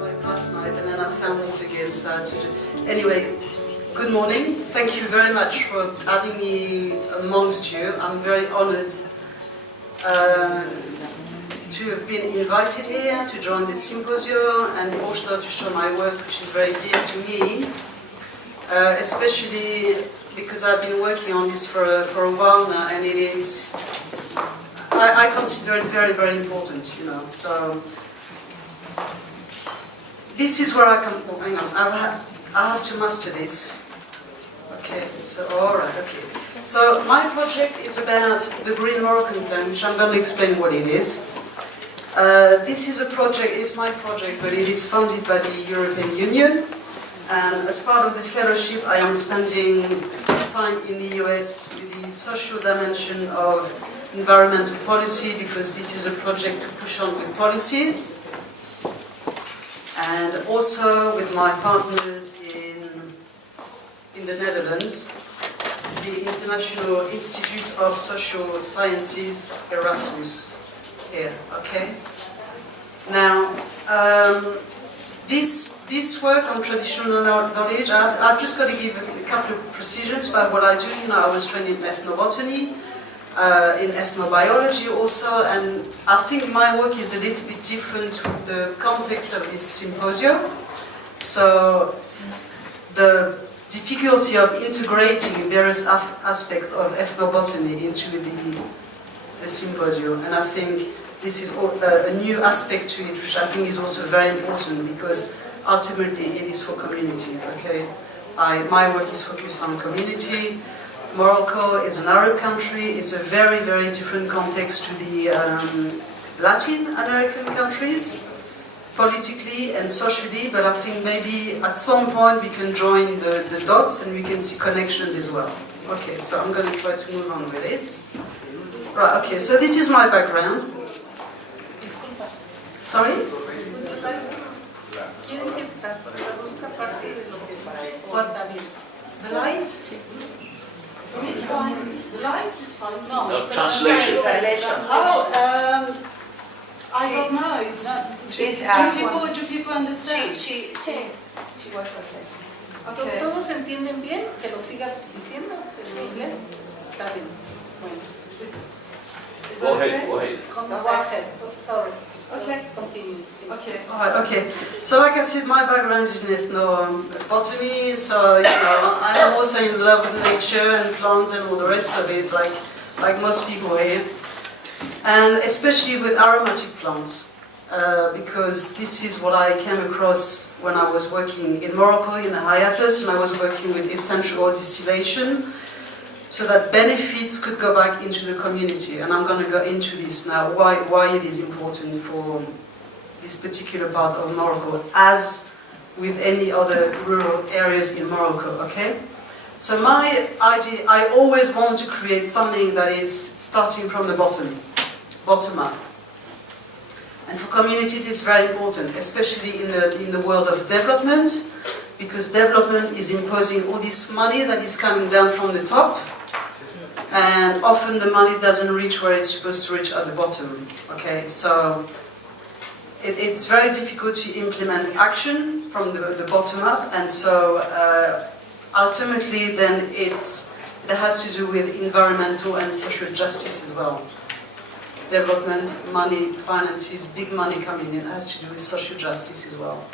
last night, and then I found it again. So anyway, good morning. Thank you very much for having me amongst you. I'm very honored to have been invited here to join this symposium and also to show my work, which is very dear to me, especially because I've been working on this for a while now, and it is, I consider it very, very important, you know. So this is where I come. Oh, hang on, I have to master this. Okay, so all right, okay. So my project is about the Green Moroccan Plan, which I'm going to explain what it is. This is a project, it's my project, but it is funded by the European Union. And as part of the fellowship, I am spending time in the US with the social dimension of environmental policy, because this is a project to push on with policies. And also with my partners in the Netherlands, the International Institute of Social Sciences, Erasmus, here, okay? Now, this work on traditional knowledge, I've just got to give a couple of precisions about what I do. You know, I was trained in ethnobotany, in ethnobiology also, and I think my work is a little bit different with the context of this symposium. So the difficulty of integrating various aspects of ethnobotany into the symposium, and I think this is a new aspect to it, which I think is also very important, because ultimately it is for community, okay? My work is focused on community. Morocco is an Arab country. It's a very, very different context to the Latin American countries, politically and socially, but I think maybe at some point we can join the dots and we can see connections as well. Okay, so I'm going to try to move on with this. Right, okay, so this is my background. Sorry? What? The light? It's fine. The light is fine. No, translation. Oh, I don't know. Do people understand? She was okay. ¿Todos entienden bien? Que lo siga diciendo en inglés. Está bien. Bueno. Go ahead. Go ahead. Sorry. Okay. Continue. Okay. All right. Okay. So, like I said, my background is in ethnobotany. So, you know, I'm also in love with nature and plants and all the rest of it, like most people here, and especially with aromatic plants, because this is what I came across when I was working in Morocco in the High Atlas, and I was working with essential oil distillation, so that benefits could go back into the community. And I'm going to go into this now, why it is important for this particular part of Morocco, as with any other rural areas in Morocco, okay? So my idea, I always want to create something that is starting from the bottom up. And for communities it's very important, especially in the world of development, because development is imposing all this money that is coming down from the top, and often the money doesn't reach where it's supposed to reach at the bottom, okay? So it's very difficult to implement action from the bottom up, and so ultimately then it has to do with environmental and social justice as well. Development, money, finances, big money coming in, has to do with social justice as well.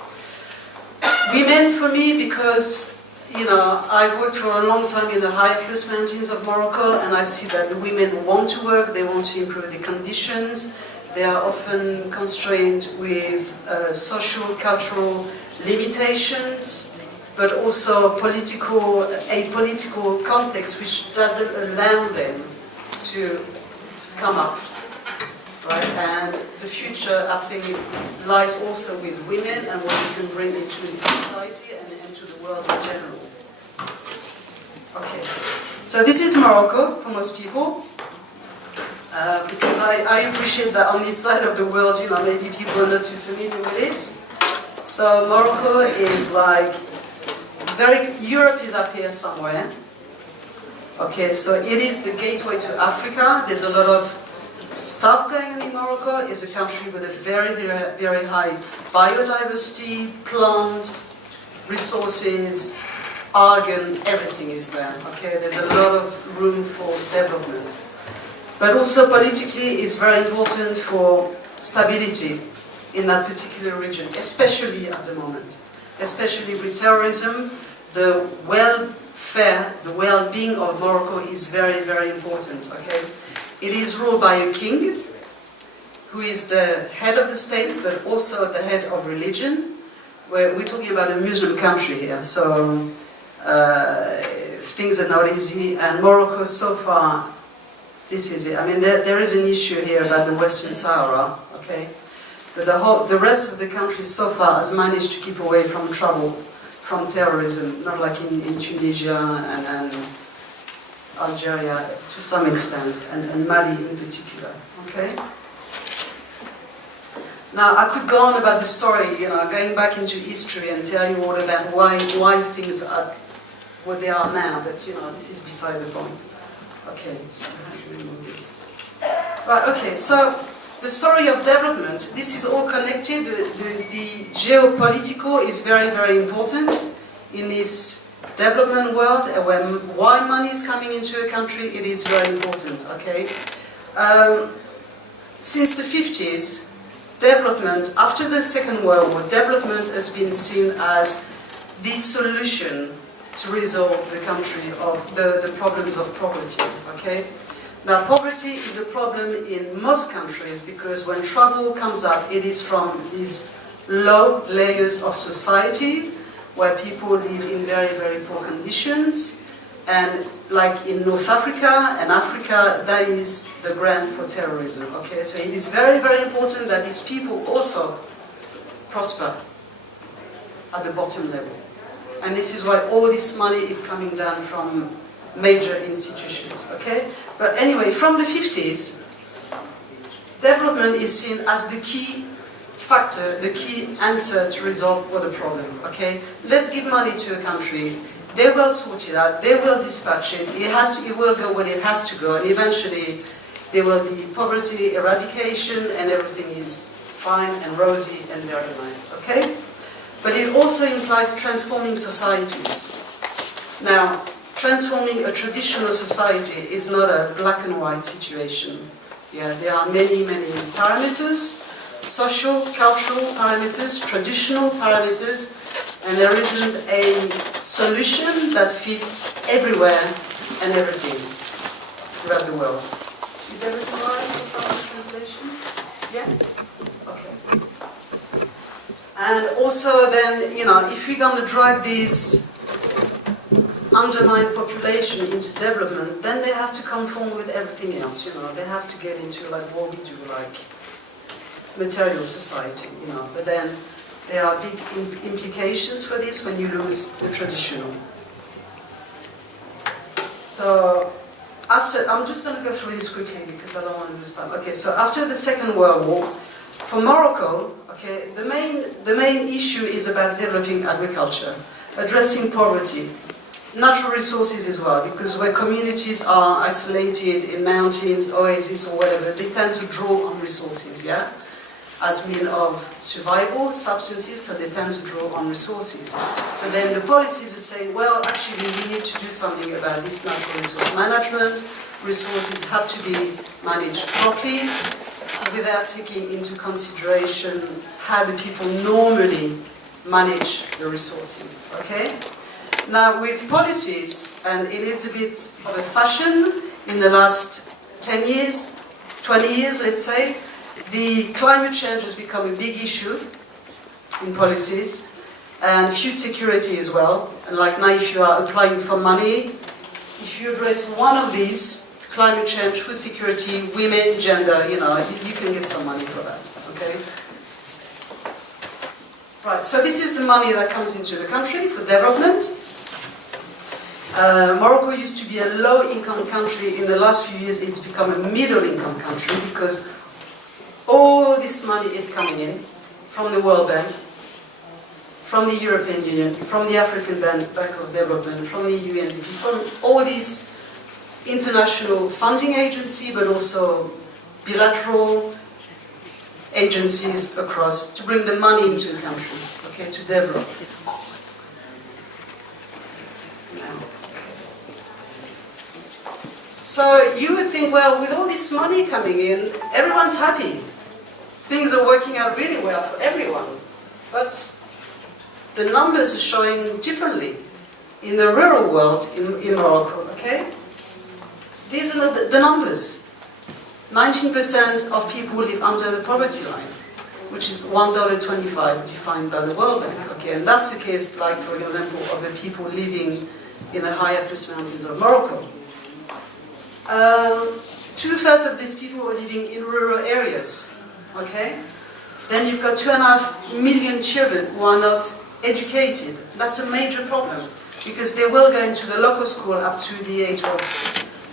Women, for me, because, you know, I've worked for a long time in the high Atlas mountains of Morocco, and I see that the women want to work, they want to improve their conditions. They are often constrained with social, cultural limitations, but also a political context which doesn't allow them to come up, right? And the future, I think, lies also with women and what we can bring into the society and into the world in general. Okay, so this is Morocco for most people. Because I appreciate that on this side of the world, you know, maybe people are not too familiar with this. So Morocco is like Europe is up here somewhere. Okay, so it is the gateway to Africa. There's a lot of stuff going on in Morocco is a country with a very, very, very high biodiversity, plant, resources, argan, everything is there, okay? There's a lot of room for development. But also politically, it's very important for stability in that particular region, especially at the moment. Especially with terrorism, the welfare, the well-being of Morocco is very, very important, okay? It is ruled by a king, who is the head of the state, but also the head of religion. We're talking about a Muslim country here, so things are not easy, and Morocco so far, this is it. I mean, there is an issue here about the Western Sahara, okay? But the rest of the country so far has managed to keep away from trouble, from terrorism, not like in Tunisia and Algeria to some extent, and Mali in particular, okay? Now, I could go on about the story, you know, going back into history and tell you all about why things are what they are now, but, you know, this is beside the point. Okay, so how do we remove this? Right, okay, so the story of development, this is all connected. The geopolitical is very, very important in this development world. Why money is coming into a country, it is very important, okay? Since the 50s, development, after the Second World War, development has been seen as the solution to resolve the country of the problems of poverty, okay? Now, poverty is a problem in most countries because when trouble comes up, it is from these low layers of society where people live in very, very poor conditions. And like in North Africa and Africa, that is the ground for terrorism, okay? So it is very, very important that these people also prosper at the bottom level. And this is why all this money is coming down from major institutions, okay? But anyway, from the 50s, development is seen as the key factor, the key answer to resolve all the problem, okay? Let's give money to a country, they will sort it out, they will dispatch it, it will go where it has to go, and eventually there will be poverty eradication and everything is fine and rosy and very nice, okay? But it also implies transforming societies. Now, transforming a traditional society is not a black and white situation. Yeah, there are many, many parameters, social, cultural parameters, traditional parameters, and there isn't a solution that fits everywhere and everything throughout the world. Is everything all right so far in the translation? Yeah? Okay. And also then, you know, if we're going to drag these undermined population into development, then they have to conform with everything else, you know. They have to get into like what we do, like material society, you know. But then there are big implications for this when you lose the traditional. So after, I'm just going to go through this quickly because I don't want to lose time. Okay, so after the Second World War, for Morocco, okay, the main issue is about developing agriculture, addressing poverty, natural resources as well, because where communities are isolated in mountains, oases or whatever, they tend to draw on resources, yeah? As means of survival, substances, so they tend to draw on resources. So then the policies will say, well, actually we need to do something about this natural resource management. Resources have to be managed properly without taking into consideration how the people normally manage the resources, okay? Now with policies, and it is a bit of a fashion in the last 10 years, 20 years, let's say, the climate change has become a big issue in policies, and food security as well. And like now, if you are applying for money, if you address one of these, climate change, food security, women, gender, you know, you can get some money for that, okay? Right, so this is the money that comes into the country for development. Morocco used to be a low-income country. In the last few years, it's become a middle-income country because all this money is coming in from the World Bank, from the European Union, from the African Bank of Development, from the UNDP, from all these international funding agencies, but also bilateral agencies across to bring the money into the country, okay, to develop. So you would think, well, with all this money coming in, everyone's happy. Things are working out really well for everyone. But the numbers are showing differently in the rural world in Morocco, okay? These are the numbers. 19% of people live under the poverty line, which is $1.25 defined by the World Bank, okay? And that's the case, like, for example, of the people living in the high Atlas Mountains of Morocco. 2/3 of these people are living in rural areas, okay? Then you've got 2.5 million children who are not educated. That's a major problem, because they will go into the local school up to the age of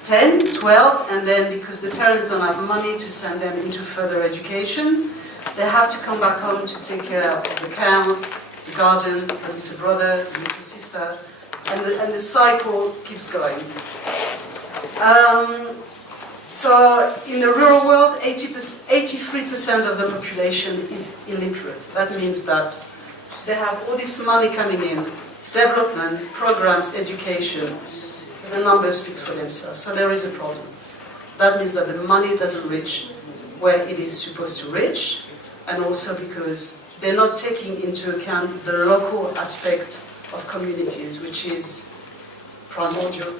10, 12, and then because the parents don't have money to send them into further education, they have to come back home to take care of the cows, the garden, the little brother, the little sister, and the cycle keeps going. So in the rural world, 83% of the population is illiterate. That means that they have all this money coming in, development, programs, education. The numbers speak for themselves. So there is a problem. That means that the money doesn't reach where it is supposed to reach, and also because they're not taking into account the local aspect of communities, which is primordial.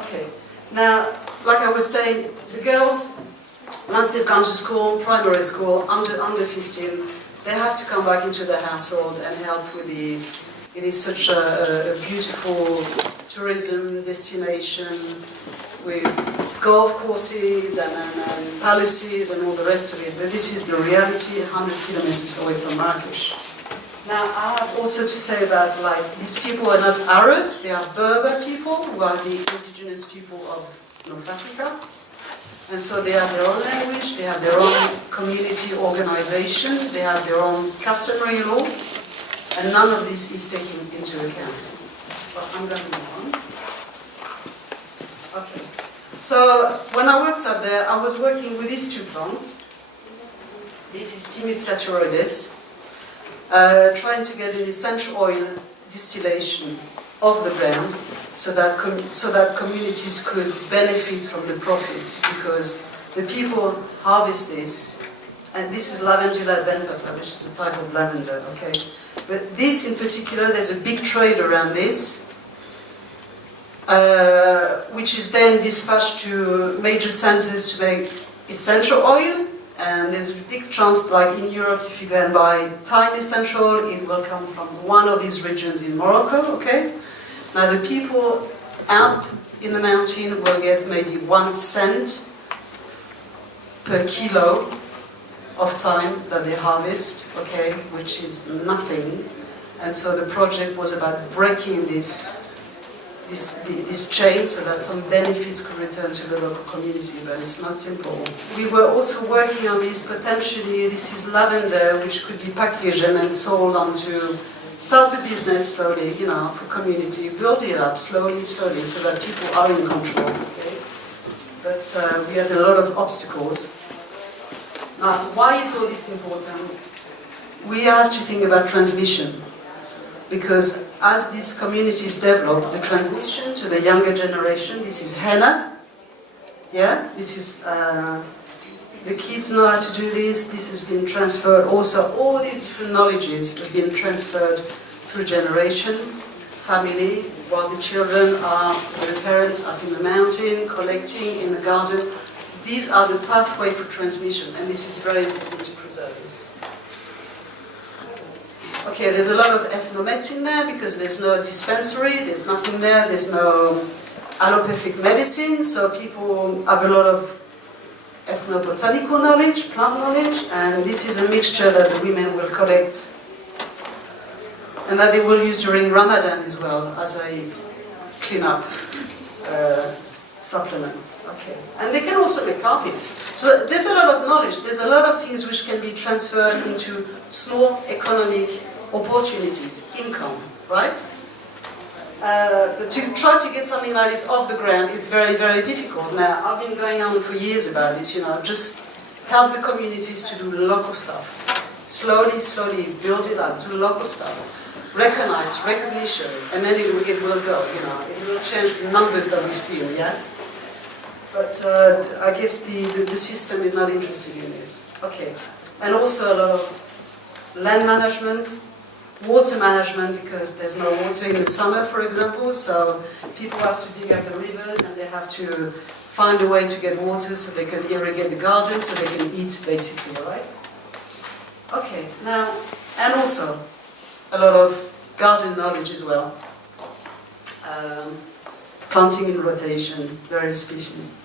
Okay. Now, like I was saying, the girls, once they've gone to school, primary school, under 15, they have to come back into the household and help with the... It is such a beautiful tourism destination with golf courses and palaces and all the rest of it. But this is the reality, 100 kilometers away from Marrakesh. Now, I have also to say that, like, these people are not Arabs, they are Berber people, who are the indigenous people of North Africa. And so they have their own language, they have their own community organization, they have their own customary law, and none of this is taken into account. But I'm going to move on. Okay. So, when I worked up there, I was working with these two plants. This is Timis saturoides. Trying to get an essential oil distillation of the ground so that communities could benefit from the profits, because the people harvest this, and this is Lavandula dentata, which is a type of lavender, okay? But this in particular, there's a big trade around this, which is then dispatched to major centers to make essential oil. And there's a big chance, like in Europe, if you go and buy thyme essential oil, it will come from one of these regions in Morocco, okay? Now the people out in the mountain will get maybe 1 cent per kilo of thyme that they harvest, okay, which is nothing. And so the project was about breaking this chain so that some benefits could return to the local community, but it's not simple. We were also working on this potentially. This is lavender, which could be packaged and then sold onto, start the business slowly, you know, for community, build it up slowly, so that people are in control, okay? But we had a lot of obstacles. Now, why is all this important? We have to think about transmission, because as these communities develop, the transition to the younger generation, this is henna, yeah, this is, the kids know how to do this has been transferred, also all these different knowledges have been transferred through generation, family, while the children are with the parents up in the mountain, collecting in the garden. These are the pathway for transmission, and this is very important to preserve this. Okay, there's a lot of ethnomeds in there because there's no dispensary, there's nothing there, there's no allopathic medicine, so people have a lot of ethnobotanical knowledge, plant knowledge, and this is a mixture that the women will collect and that they will use during Ramadan as well as a clean-up supplement. Okay, and they can also make carpets. So there's a lot of knowledge, there's a lot of things which can be transferred into small economic opportunities, income, right? But to try to get something like this off the ground, it's very, very difficult. Now, I've been going on for years about this, just help the communities to do local stuff. Slowly, slowly build it up, do local stuff. Recognize, recognition, and then it will go, It will change the numbers that we've seen, yeah? But I guess the system is not interested in this. Okay. And also a lot of land management, water management, because there's no water in the summer, for example, so people have to dig up the rivers and they have to find a way to get water so they can irrigate the gardens, so they can eat, basically, right? Okay, now, and also a lot of garden knowledge as well. Planting in rotation, various species.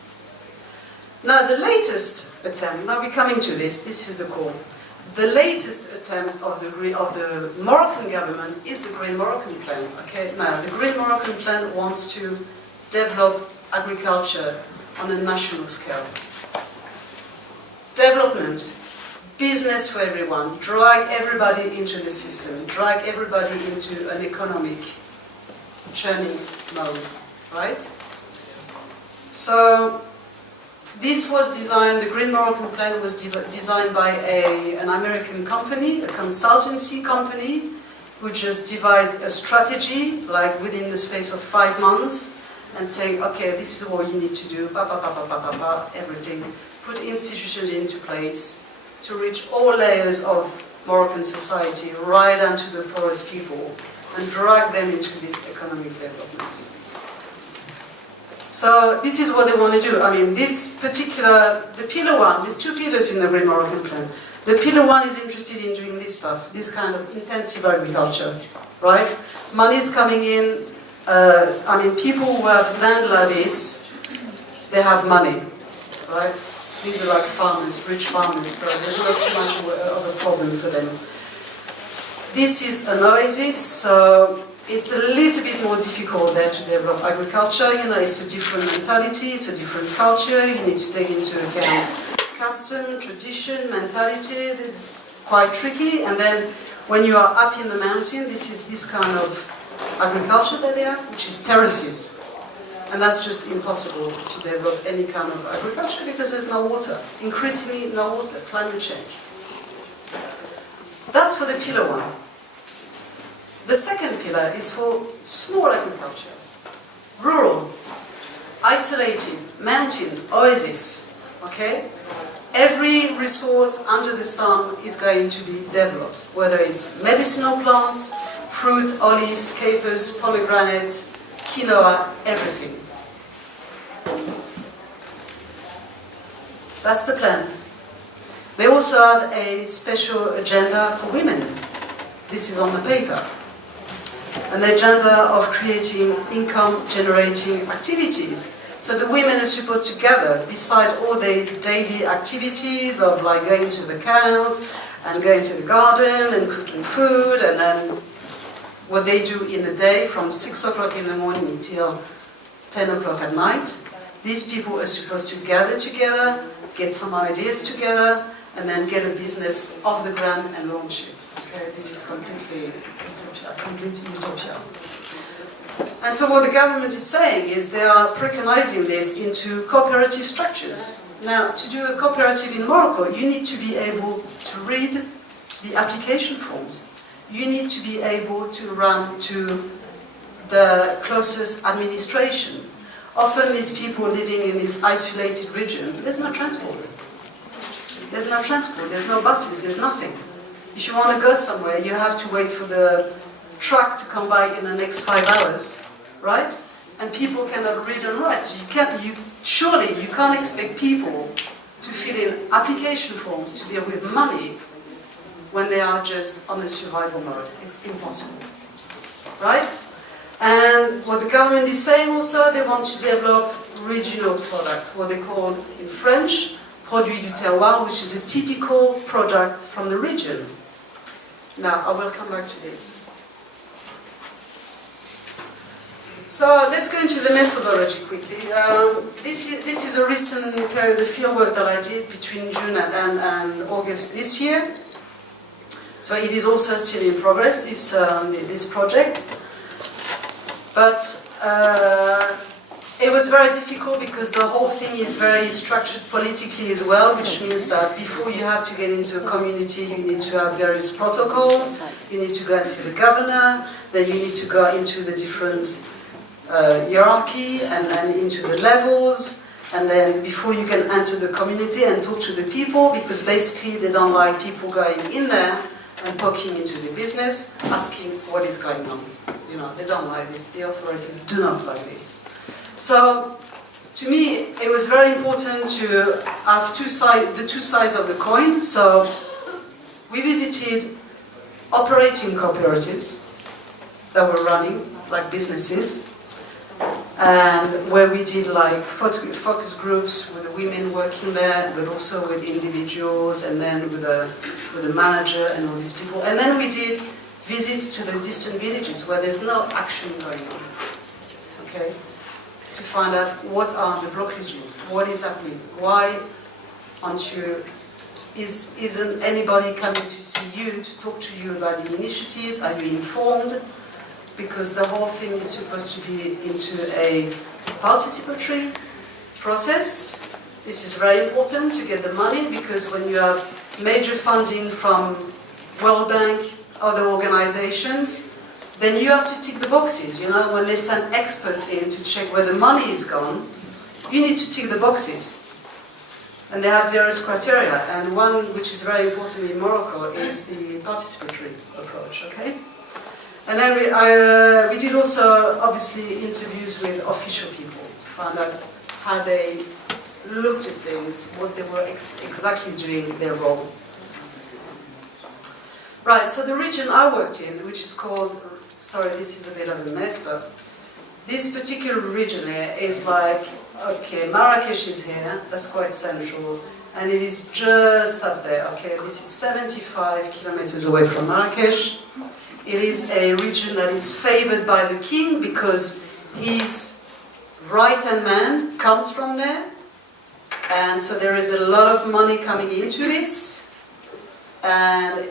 Now, the latest attempt, now we're coming to this is the core. The latest attempt of the Moroccan government is the Green Moroccan Plan. Okay, now the Green Moroccan Plan wants to develop agriculture on a national scale. Development, business for everyone, drag everybody into the system, drag everybody into an economic churning mode, right? So this was designed, the Green Moroccan Plan was designed by an American company, a consultancy company, who just devised a strategy, like within the space of 5 months, and saying, okay, this is what you need to do, everything. Put institutions into place to reach all layers of Moroccan society, right down to the poorest people, and drag them into this economic development. So this is what they want to do. I mean, this particular, the pillar one, there's 2 pillars in the Green Moroccan Plan. The pillar one is interested in doing this stuff, this kind of intensive agriculture, right? Money is coming in. People who have land like this, they have money, right? These are like farmers, rich farmers, so there's not too much of a problem for them. This is an oasis, so it's a little bit more difficult there to develop agriculture. It's a different mentality, it's a different culture. You need to take into account custom, tradition, mentalities. It's quite tricky. And then when you are up in the mountain, this is this kind of agriculture that they have, which is terraces. And that's just impossible to develop any kind of agriculture because there's no water. Increasingly no water, climate change. That's for the pillar one. The second pillar is for small agriculture. Rural, isolated, mountain, oasis, okay? Every resource under the sun is going to be developed, whether it's medicinal plants, fruit, olives, capers, pomegranates, quinoa, everything. That's the plan. They also have a special agenda for women. This is on the paper. An agenda of creating income-generating activities. So the women are supposed to gather, beside all their daily activities of like going to the cows and going to the garden and cooking food, and then what they do in the day from 6 o'clock in the morning until 10 o'clock at night. These people are supposed to gather together, get some ideas together, and then get a business off the ground and launch it. Okay, this is completely utopia. And so what the government is saying is they are preconizing this into cooperative structures. Now, to do a cooperative in Morocco, you need to be able to read the application forms. You need to be able to run to the closest administration. Often these people living in this isolated region, there's no transport. There's no transport, there's no buses, there's nothing. If you want to go somewhere, you have to wait for the truck to come by in the next 5 hours, right? And people cannot read and write. So surely you can't expect people to fill in application forms to deal with money when they are just on a survival mode. It's impossible, right? And what the government is saying also, they want to develop regional products, what they call in French, produit du terroir, which is a typical product from the region. Now, I will come back to this. So let's go into the methodology quickly. This is a recent period of fieldwork that I did between June and August this year. So it is also still in progress, this project. But it was very difficult because the whole thing is very structured politically as well, which means that before you have to get into a community, you need to have various protocols, you need to go and see the governor, then you need to go into the different hierarchy and then into the levels, and then before you can enter the community and talk to the people, because basically they don't like people going in there and poking into the business, asking what is going on. You know, they don't like this, the authorities do not like this. So, to me, it was very important to have the two sides of the coin. So, we visited operating cooperatives that were running, like businesses, and where we did like focus groups with the women working there, but also with individuals, and then with a manager and all these people. And then we did visits to the distant villages where there's no action going on. Okay? To find out what are the blockages, what is happening, why aren't you, isn't anybody coming to see you, to talk to you about the initiatives, are you informed? Because the whole thing is supposed to be into a participatory process. This is very important to get the money, because when you have major funding from World Bank, other organizations, then you have to tick the boxes. You know, when they send experts in to check where the money is gone, you need to tick the boxes. And they have various criteria, and one which is very important in Morocco is the participatory approach, okay? And then we did also, obviously, interviews with official people to find out how they looked at things, what they were exactly doing, their role. Right, so the region I worked in, which is called, sorry, this is a bit of a mess, but this particular region here is like, okay, Marrakesh is here, that's quite central, and it is just up there, okay? This is 75 kilometers away from Marrakesh. It is a region that is favored by the king because his right-hand man comes from there, and so there is a lot of money coming into this. And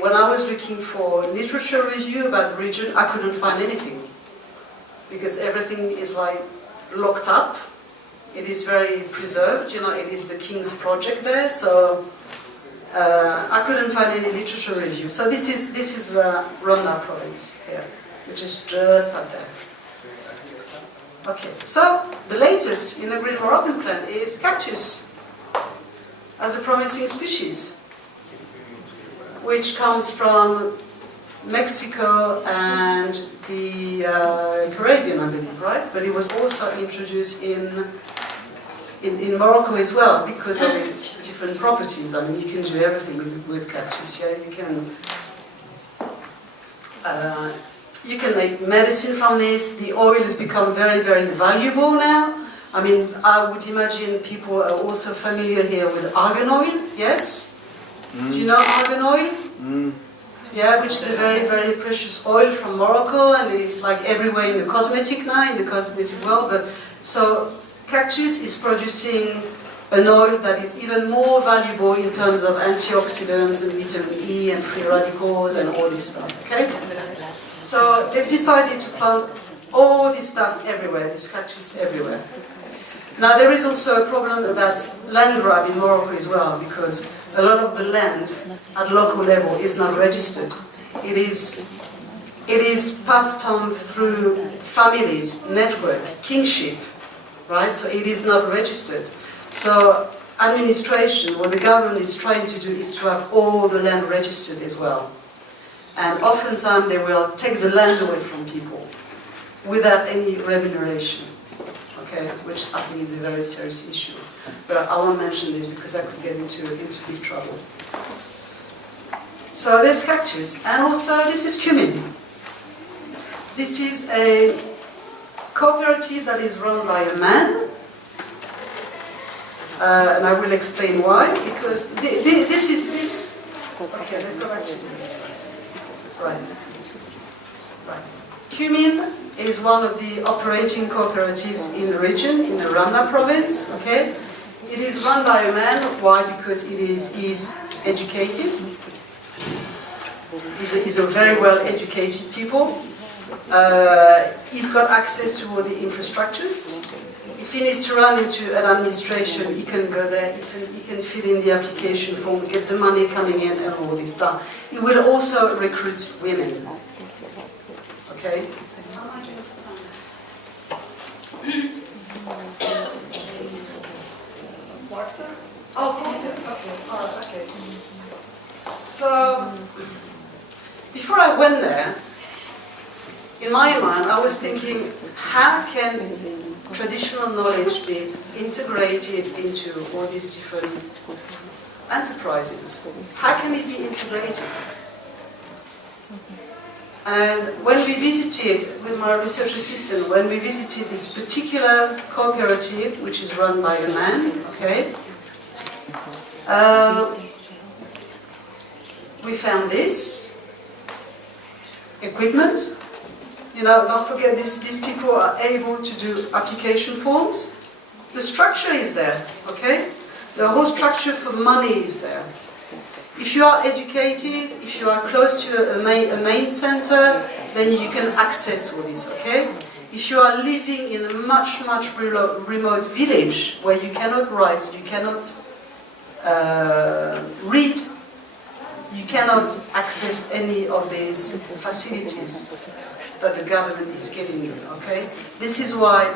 when I was looking for literature review about the region, I couldn't find anything, because everything is like locked up. It is very preserved, you know, it is the king's project there, so I couldn't find any literature review. So this is Urbana province here, which is just up there. Okay, so the latest in the Green Moroccan Plan is cactus as a promising species, which comes from Mexico and the Caribbean, I believe, right? But it was also introduced in Morocco as well, because of its different properties. I mean, you can do everything with cactus. Yeah, you can make medicine from this. The oil has become very, very valuable now. I mean, I would imagine people are also familiar here with argan oil. Yes, do you know argan oil? Yeah, which is a very, very precious oil from Morocco, and it's like everywhere in the cosmetic now, in the cosmetic world. But so cactus is producing an oil that is even more valuable in terms of antioxidants and vitamin E and free radicals and all this stuff, okay? So they've decided to plant all this stuff everywhere, this cactus everywhere. Now there is also a problem about land grab in Morocco as well, because a lot of the land at local level is not registered. It is passed on through families, network, kingship, right? So it is not registered. So administration, what the government is trying to do is to have all the land registered as well. And oftentimes they will take the land away from people without any remuneration, okay? Which I think is a very serious issue. But I won't mention this because I could get into big trouble. So there's cactus, and also this is cumin. This is a cooperative that is run by a man, and I will explain why. Because this is. Okay, let's go back to this. Right. Cumin is one of the operating cooperatives in the region, in the Urbana province. Okay. It is run by a man. Why? Because he's educated. He's a very well educated people. He's got access to all the infrastructures. If he needs to run into an administration, he can go there, he can fill in the application form, get the money coming in and all this stuff. He will also recruit women. Okay? Oh, quarter. Okay. All right. Okay. So, before I went there, in my mind, I was thinking, how can traditional knowledge be integrated into all these different enterprises? How can it be integrated? And when we visited, with my research assistant, when we visited this particular cooperative, which is run by a man, okay, we found this equipment. You know, don't forget, these people are able to do application forms. The structure is there, okay? The whole structure for money is there. If you are educated, if you are close to a main center, then you can access all this, okay? If you are living in a much remote village where you cannot write, you cannot read, you cannot access any of these facilities that the government is giving you, okay? This is why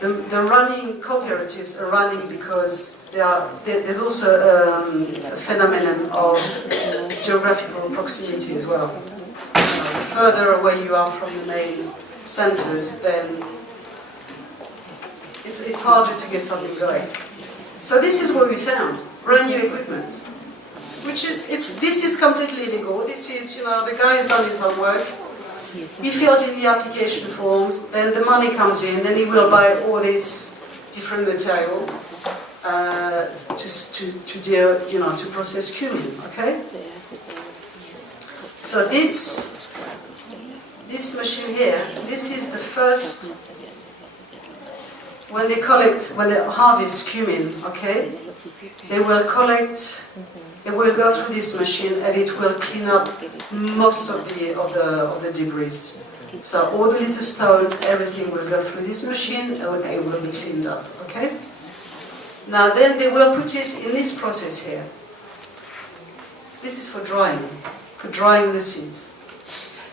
the running cooperatives are running, because there's also a phenomenon of geographical proximity as well. The further away you are from the main centers, then it's harder to get something going. So this is what we found, brand new equipment, which is, this is completely illegal. This is, you know, the guy has done his homework. He filled in the application forms, then the money comes in, then he will buy all this different material to deal, you know, to process cumin, okay? So this machine here, this is the first, when they harvest cumin, okay, they will collect, it will go through this machine and it will clean up most of the debris. So all the little stones, everything will go through this machine and it will be cleaned up, okay? Now then they will put it in this process here. This is for drying the seeds.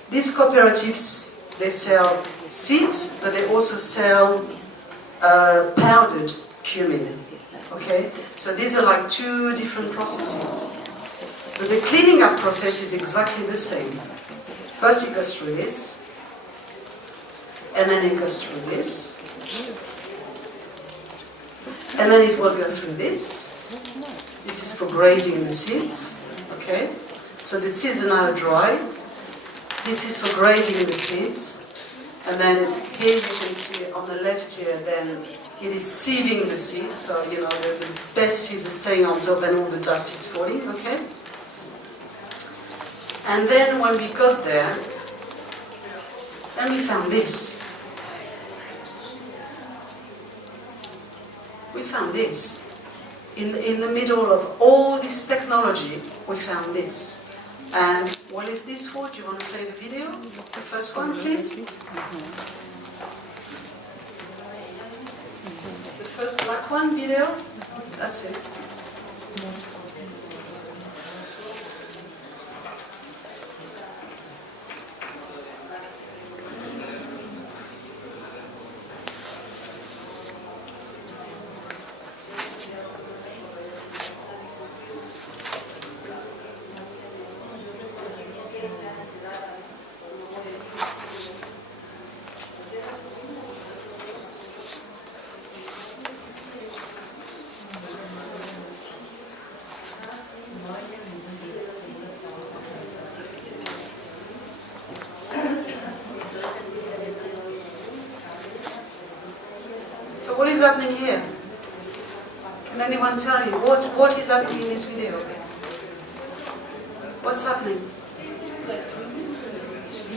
These cooperatives, they sell seeds, but they also sell powdered cumin. Okay, so these are like two different processes. But the cleaning up process is exactly the same. First it goes through this, and then it goes through this, and then it will go through this. This is for grading the seeds. Okay, so the seeds are now dry. This is for grading the seeds, and then here you can see on the left here, then it is sieving the seeds, so you know the best seeds are staying on top and all the dust is falling, okay? And then when we got there, then we found this. We found this. In the middle of all this technology, we found this. And what is this for? Do you want to play the video? The first one, please. The first black one video, that's it. So what is happening here? Can anyone tell you what is happening in this video? What's happening?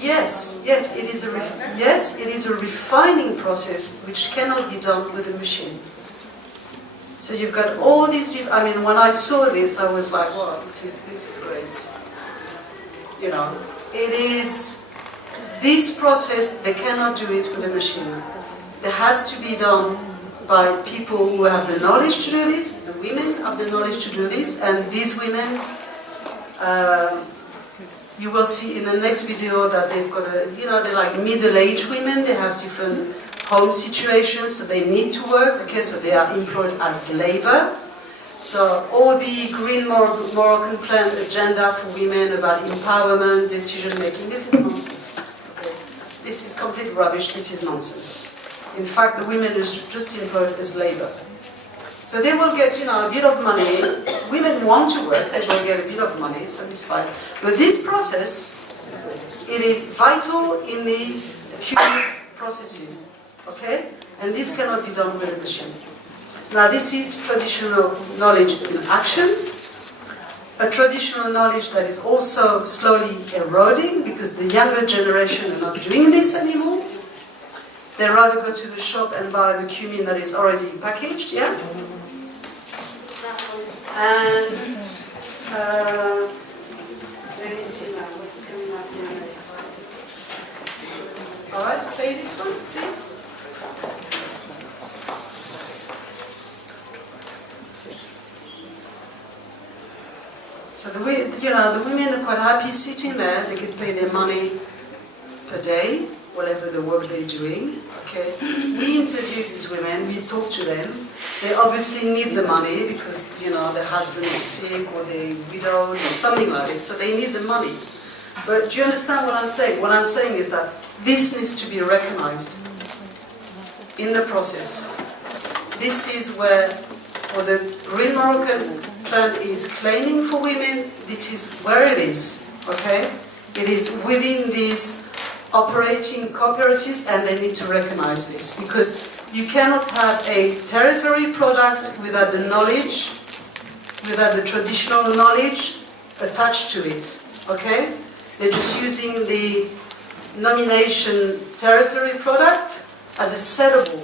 Yes, it is a refining process which cannot be done with a machine. So you've got all these. I mean, when I saw this, I was like, "Wow, this is great." You know, it is this process, they cannot do it with a machine. It has to be done by people who have the knowledge to do this, the women have the knowledge to do this, and these women, you will see in the next video that they've got they're like middle-aged women, they have different home situations, so they need to work, okay, so they are employed as labor. So all the Green Moroccan Plan agenda for women about empowerment, decision-making, this is nonsense. Okay? This is complete rubbish, this is nonsense. In fact, the women are just employed as labor. So they will get, a bit of money. Women want to work, they will get a bit of money, so it's fine. But this process, it is vital in the human processes, okay? And this cannot be done with a machine. Now this is traditional knowledge in action, a traditional knowledge that is also slowly eroding because the younger generation are not doing this anymore. They rather go to the shop and buy the cumin that is already packaged, yeah? And let me see now what's coming up here next. Alright, play this one, please. So the women are quite happy sitting there. They can pay their money per day, whatever the work they're doing. Okay, we interviewed these women. We talked to them. They obviously need the money because their husband is sick or they're widowed or something like this. So they need the money. But do you understand what I'm saying? What I'm saying is that this needs to be recognized in the process. This is where the Green Moroccan Plan is claiming for women, this is where it is, okay? It is within these operating cooperatives and they need to recognize this because you cannot have a territory product without the knowledge, without the traditional knowledge attached to it, okay? They're just using the nomination territory product as a sellable,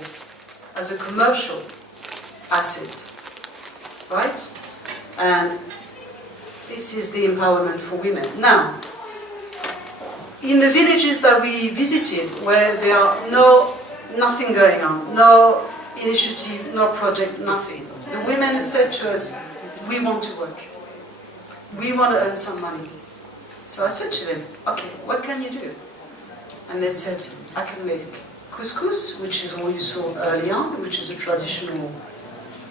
as a commercial asset, right? And this is the empowerment for women. Now, in the villages that we visited, where there are nothing going on, no initiative, no project, nothing, the women said to us, we want to work. We want to earn some money. So I said to them, okay, what can you do? And they said, I can make couscous, which is what you saw earlier, which is a traditional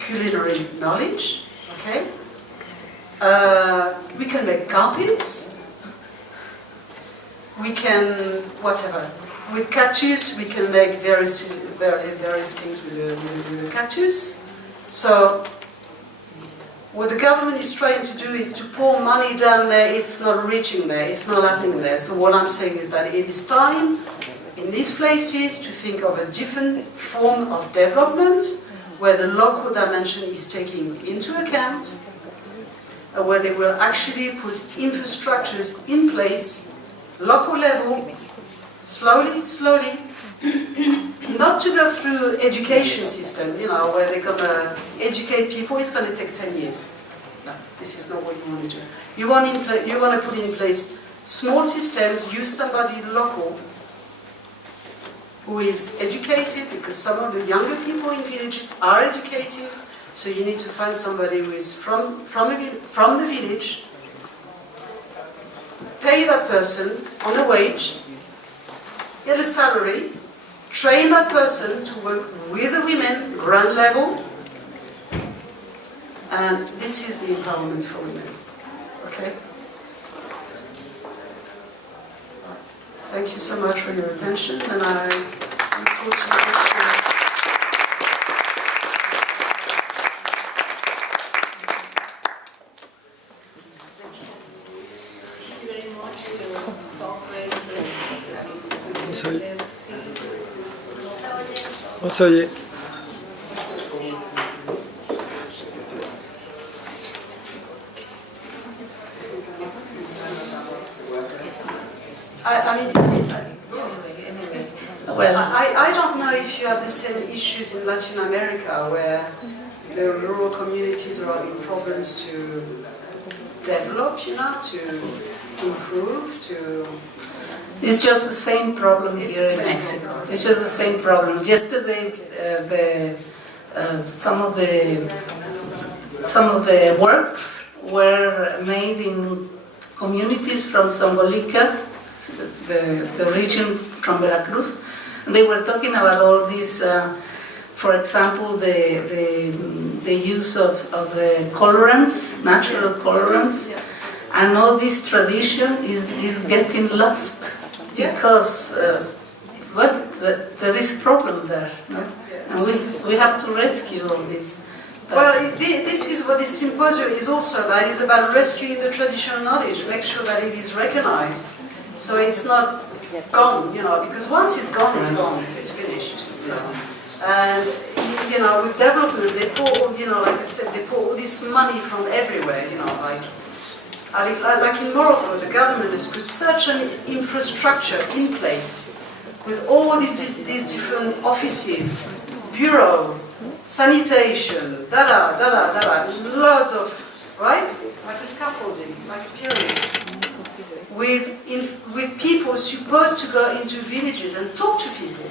culinary knowledge, okay? We can make carpets. We can, whatever. With cactus, we can make various things with the cactus. So, what the government is trying to do is to pour money down there. It's not reaching there. It's not happening there. So what I'm saying is that it is time in these places to think of a different form of development where the local dimension is taken into account, where they will actually put infrastructures in place, local level, slowly, not to go through education system, where they're going to educate people, it's going to take 10 years. No, this is not what you want to do. You want to put in place small systems, use somebody local who is educated, because some of the younger people in villages are educated, so you need to find somebody who is from the village, pay that person on a wage, get a salary, train that person to work with the women, ground level, and this is the empowerment for women. Okay? Thank you so much for your attention, and I look forward to your questions. No se oye. I mean, you see, well, I don't know if you have the same issues in Latin America, where the rural communities are having problems to develop, to improve, It's just the same problem It's here the in same Mexico. problem. It's just the same problem. Yesterday, some of the works were made in communities from Zongolica, the region from Veracruz. And they were talking about all this, for example, the use of the colorants, natural colorants, and all this tradition is getting lost because there is a problem there, no? And we have to rescue all this. Well, this is what this symposium is also about. It's about rescuing the traditional knowledge, make sure that it is recognized, so it's not gone, because once it's gone, it's finished. And with development, they pour, like I said, they pour all this money from everywhere, like in Morocco, the government has put such an infrastructure in place with all these different offices, bureau, sanitation, loads of, right? Like a scaffolding, like a pyramid. With people supposed to go into villages and talk to people.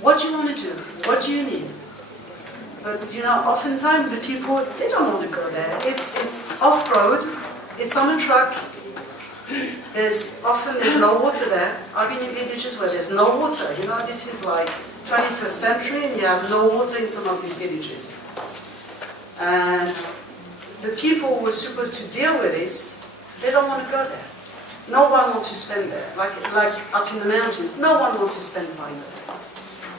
What do you want to do? What do you need? But oftentimes the people, they don't want to go there. It's off-road, it's on a truck. There's no water there. I've been in villages where there's no water. This is like 21st century and you have no water in some of these villages. And the people who were supposed to deal with this, they don't want to go there. No one wants to spend there. Like up in the mountains, no one wants to spend time there.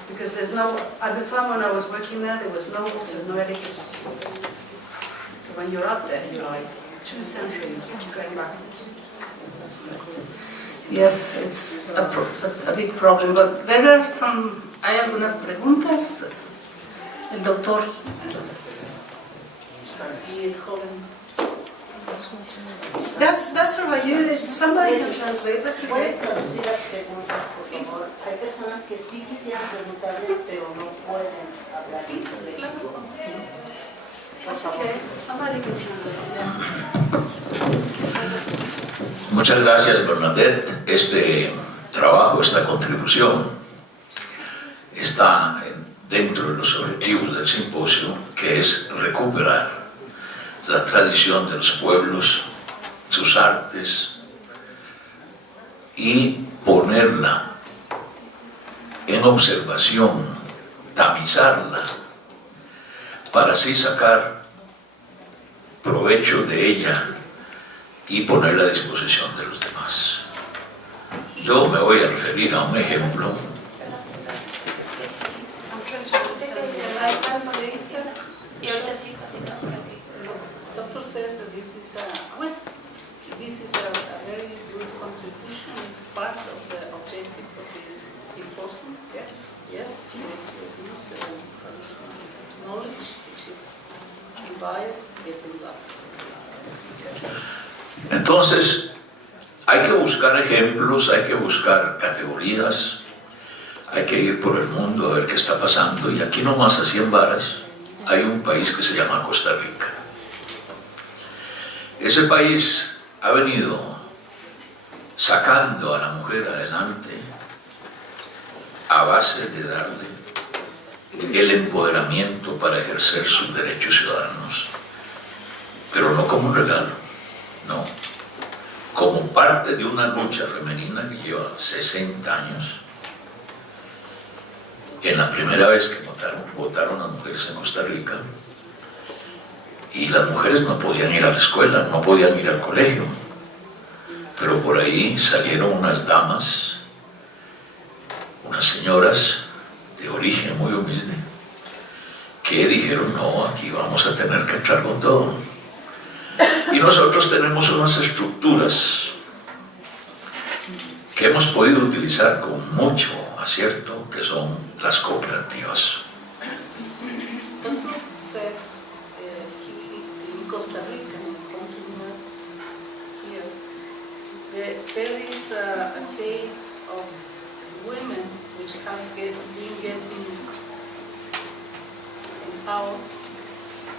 Because at the time when I was working there was no water, no electricity. So when you're up there, you're like 2 centuries going backwards. Yes, it's a big problem, but there are hay algunas preguntas. El doctor y el joven. That's all right. Somebody can translate. That's okay. ¿Puedes traducir las preguntas, por favor? Hay personas que sí quisieran preguntarle, pero no pueden hablar. Sí, claro. That's okay. Somebody can translate. Muchas gracias, Bernadette. Este trabajo, esta contribución está dentro de los objetivos del simposio, que es recuperar la tradición de los pueblos, sus artes, y ponerla en observación, tamizarla, para así sacar provecho de ella y ponerla a disposición de los demás. Yo me voy a referir a un ejemplo. Doctor says that this is a very good contribution. It's part of the objectives of this symposium. Yes. Yes, this knowledge which is unbiased, getting lost. Entonces, hay que buscar ejemplos, hay que buscar categorías, hay que ir por el mundo a ver qué está pasando, y aquí nomás a 100 varas hay un país que se llama Costa Rica. Ese país ha venido sacando a la mujer adelante a base de darle el empoderamiento para ejercer sus derechos ciudadanos, pero no como un regalo, no, como parte de una lucha femenina que lleva 60 años. En la primera vez que votaron las mujeres en Costa Rica, y las mujeres no podían ir a la escuela, no podían ir al colegio, pero por ahí salieron unas damas, unas señoras de origen muy humilde, que dijeron: no, aquí vamos a tener que entrar con todo. Y nosotros tenemos unas estructuras que hemos podido utilizar con mucho acierto, que son las cooperativas. Dentro says in Costa Rica, here, there is a case of women which have been getting empowered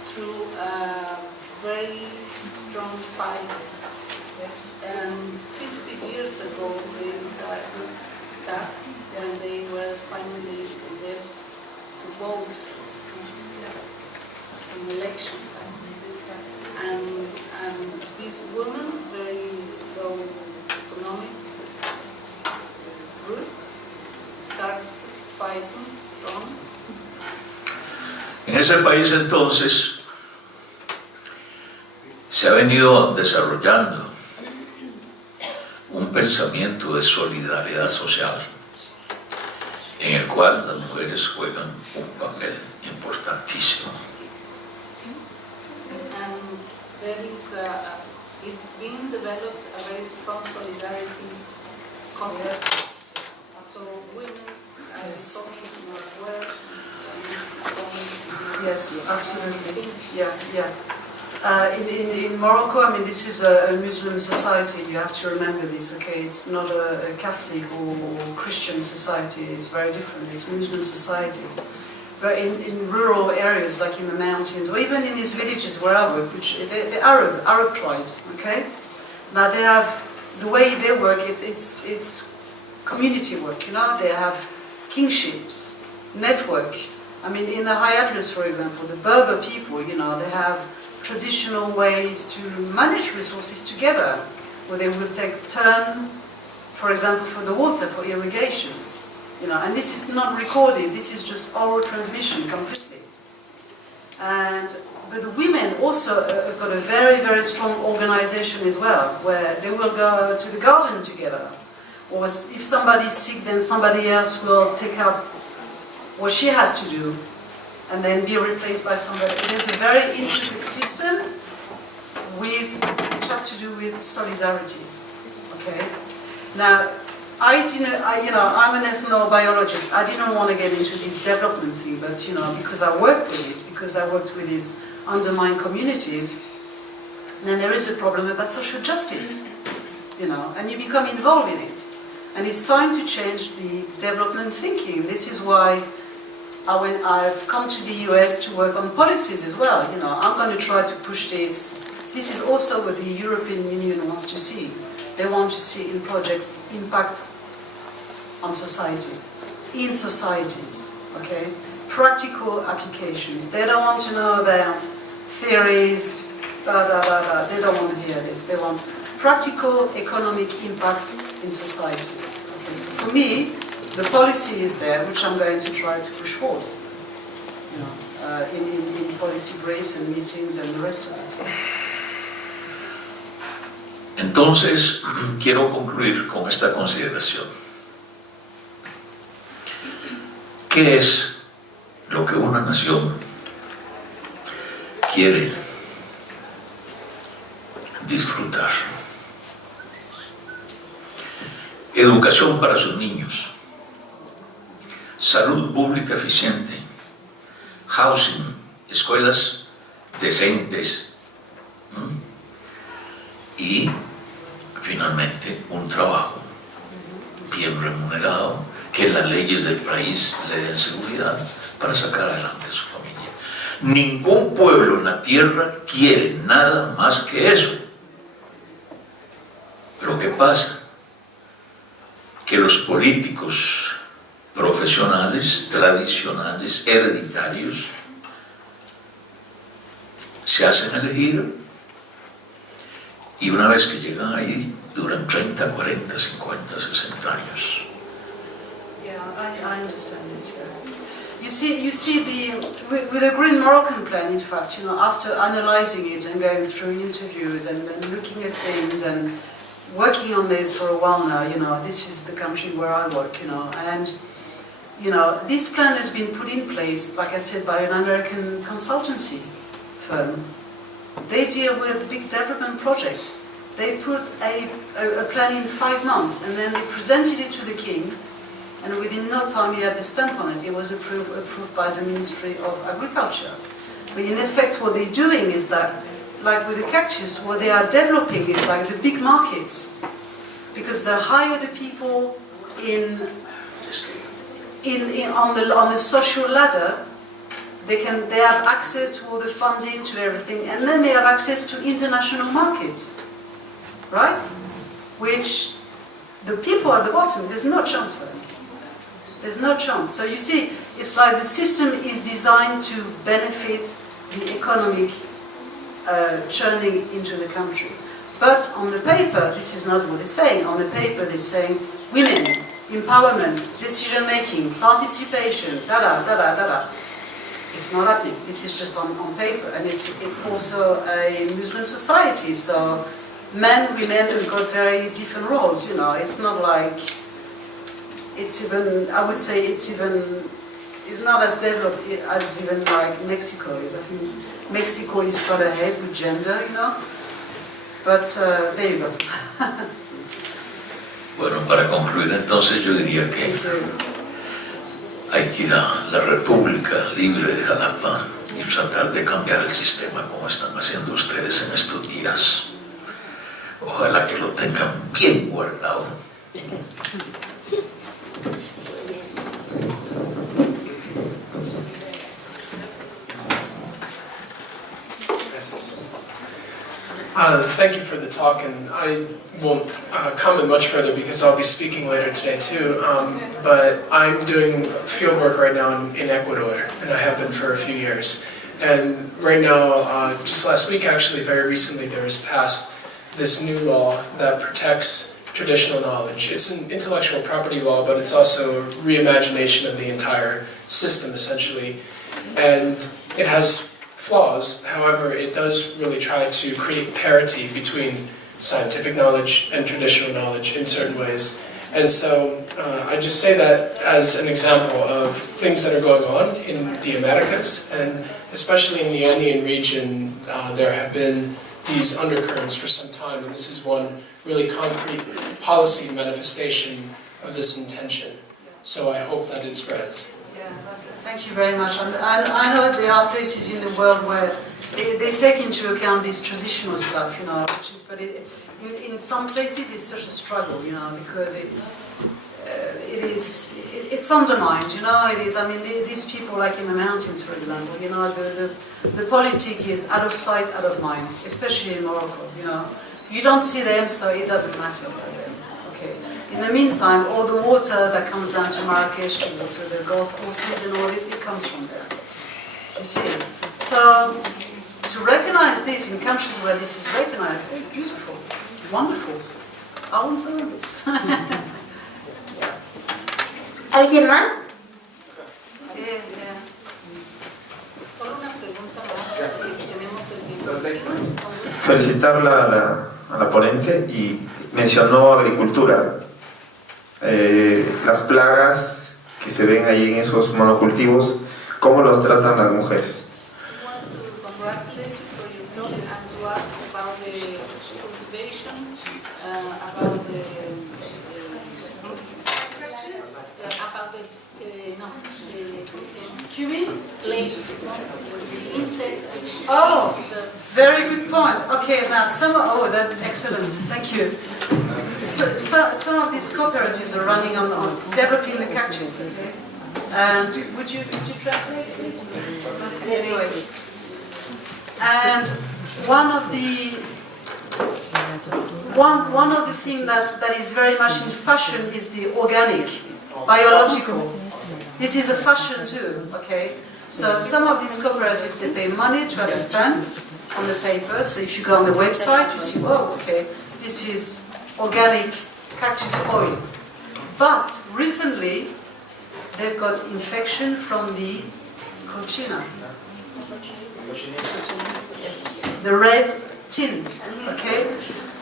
through a very strong fight. Yes. And 60 years ago, there is a En ese país entonces se ha venido desarrollando un pensamiento de solidaridad social en el cual las mujeres juegan un papel importantísimo. And there is it's been developed a very strong solidarity concept. So women are becoming more aware. Yes, absolutely. Yeah, yeah. In Morocco, I mean, this is a Muslim society. You have to remember this, okay? It's not a Catholic or Christian society. It's very different. It's Muslim society. But in rural areas, like in the mountains, or even in these villages where I work, which the Arab tribes, okay? Now they have the way they work. It's community work. You know, they have kingships, network. I mean, in the High Atlas, for example, the Berber people, you know, they have traditional ways to manage resources together, where they will take turn, for example, for the water, for irrigation, you know, and this is not recorded, this is just oral transmission completely. But the women also have got a very, very strong organization as well, where they will go to the garden together, or if somebody's sick, then somebody else will take up what she has to do, and then be replaced by somebody. It is a very intricate system which has to do with solidarity. Okay. Now, I'm an ethnobiologist. I didn't want to get into this development thing, but you know, because I work with it, because I worked with these undermined communities, then there is a problem about social justice. You know, and you become involved in it, and it's time to change the development thinking. This is why. When I've come to the US to work on policies as well, you know, I'm going to try to push this. This is also what the European Union wants to see. They want to see in projects impact on society, in societies, okay? Practical applications. They don't want to know about theories, They don't want to hear this. They want practical economic impact in society. Okay, so for me, the policy is there, which I'm going to try to push forward, you know, in policy briefs and meetings and the rest of it. Entonces, quiero concluir con esta consideración. ¿Qué es lo que una nación quiere disfrutar? Educación para sus niños, salud pública eficiente, housing, escuelas decentes, y finalmente un trabajo bien remunerado, que las leyes del país le den seguridad para sacar adelante a su familia. Ningún pueblo en la tierra quiere nada más que eso. Pero ¿qué pasa? Que los políticos profesionales, tradicionales, hereditarios, se hacen elegir y una vez que llegan ahí duran 30, 40, 50, 60 años. Yeah, I understand this. Yeah. You see with the Green Moroccan Plan, in fact, you know, after analyzing it and going through interviews and looking at things and working on this for a while now, you know, this is the country where I work, you know, and you know, this plan has been put in place, like I said, by an American consultancy firm. They deal with big development projects. They put a plan in 5 months and then they presented it to the king, and within no time he had the stamp on it. It was approved by the Ministry of Agriculture. But in effect what they're doing is that, like with the cactus, what they are developing is like the big markets. Because the higher the people on the social ladder, they have access to all the funding, to everything, and then they have access to international markets, right? Which the people at the bottom, there's no chance for them. There's no chance. So you see, it's like the system is designed to benefit the economic churning into the country. But on the paper, this is not what they're saying. On the paper, they're saying women, empowerment, decision making, participation, da-da, da-da, da-da. it's not happening. This is just on paper, and it's also a Muslim society, so men, women have got very different roles, you know. It's not like, it's even, I would say it's not as developed as even like Mexico is. I think Mexico is quite ahead with gender, you know. But there you go. Bueno, para concluir entonces yo diría que hay que ir a la República Libre de Jalapa y tratar de cambiar el sistema como están haciendo ustedes en estos días. Ojalá que lo tengan bien guardado. Thank you for the talk, and I won't comment much further because I'll be speaking later today too, but I'm doing field work right now in Ecuador, and I have been for a few years. And right now, just last week actually, very recently, there was passed this new law that protects traditional knowledge. It's an intellectual property law, but it's also a reimagination of the entire system essentially, and it has flaws. However, it does really try to create parity between scientific knowledge and traditional knowledge in certain ways. And so I just say that as an example of things that are going on in the Americas, and especially in the Andean region, there have been these undercurrents for some time, and this is one really concrete policy manifestation of this intention. So I hope that it spreads. Thank you very much. I know there are places in the world where they take into account this traditional stuff, you know, but in some places it's such a struggle, you know, because it's undermined, you know. It is. I mean, these people, like in the mountains, for example, you know, the politic is out of sight, out of mind, especially in Morocco. You know, you don't see them, so it doesn't matter about them. Okay. In the meantime, all the water that comes down to Marrakesh, to the golf courses and all this, it comes from there. You see? So, to recognize this in countries where this is recognized, beautiful, wonderful. I want some of this. ¿Alguien más? Solo una pregunta más, tenemos el tiempo. Felicitar a la ponente, y mencionó agricultura. Las plagas que se ven ahí en esos monocultivos, ¿cómo los tratan las mujeres? Oh, very good point. Okay, now that's excellent. Thank you. Some of these cooperatives are running on developing the cactus. Okay, and would you translate, please? Anyway, and one of the things that is very much in fashion is the organic, biological. This is a fashion too. Okay. So some of these cooperatives, they pay money to have a stand on the paper. So if you go on the website, you see, oh, okay, this is organic cactus oil. But recently, they've got infection from the cochina. Yes, the red tint. Okay.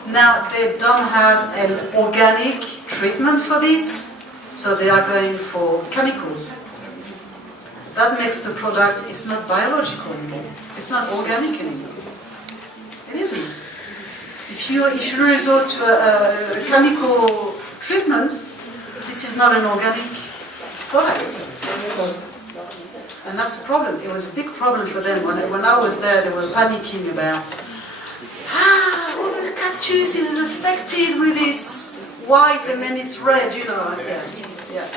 Now they don't have an organic treatment for this, so they are going for chemicals. That makes the product, it's not biological anymore. It's not organic anymore. It isn't. If you resort to a chemical treatment, this is not an organic product. And that's the problem. It was a big problem for them. When I was there, they were panicking about, all the cactus is affected with this white and then it's red, you know. Yeah.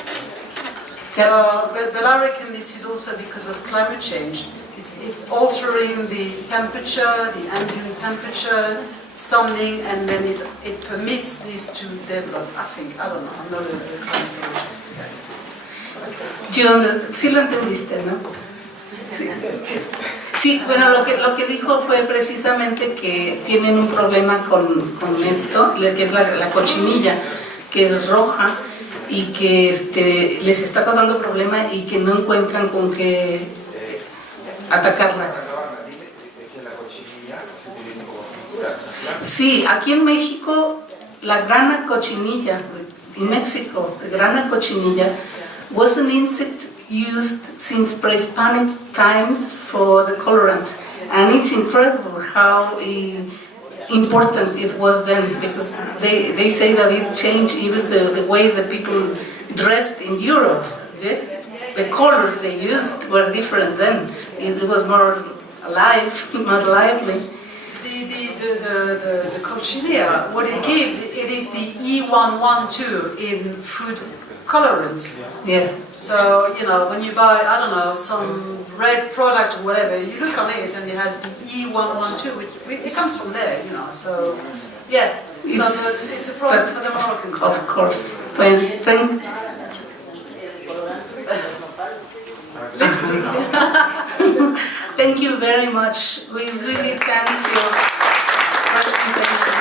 So, but I reckon this is also because of climate change. It's altering the temperature, the ambient temperature, something, and then it permits this to develop. I think, I don't know, I'm not a climatologist. Sí lo entendiste, ¿no? Sí, bueno, lo que dijo fue precisamente que tienen un problema con esto, que es la cochinilla, que es roja, y que les está causando problema y que no encuentran con qué atacarla. Sí, aquí en México la grana cochinilla, in Mexico, the grana cochinilla was an insect used since pre-Hispanic times for the colorant, and it's incredible how important it was then, because they say that it changed even the way the people dressed in Europe. Yeah? The colors they used were different then. It was more alive, more lively. The cochinilla, what it gives, it is the E112 in food colorant. Yeah. So, you know, when you buy, I don't know, some red product or whatever, you look on it and it has the E112, which it comes from there, you know, so, yeah. So it's a product for the Moroccans. Of course. Well, thank you very much. We really thank your presentation.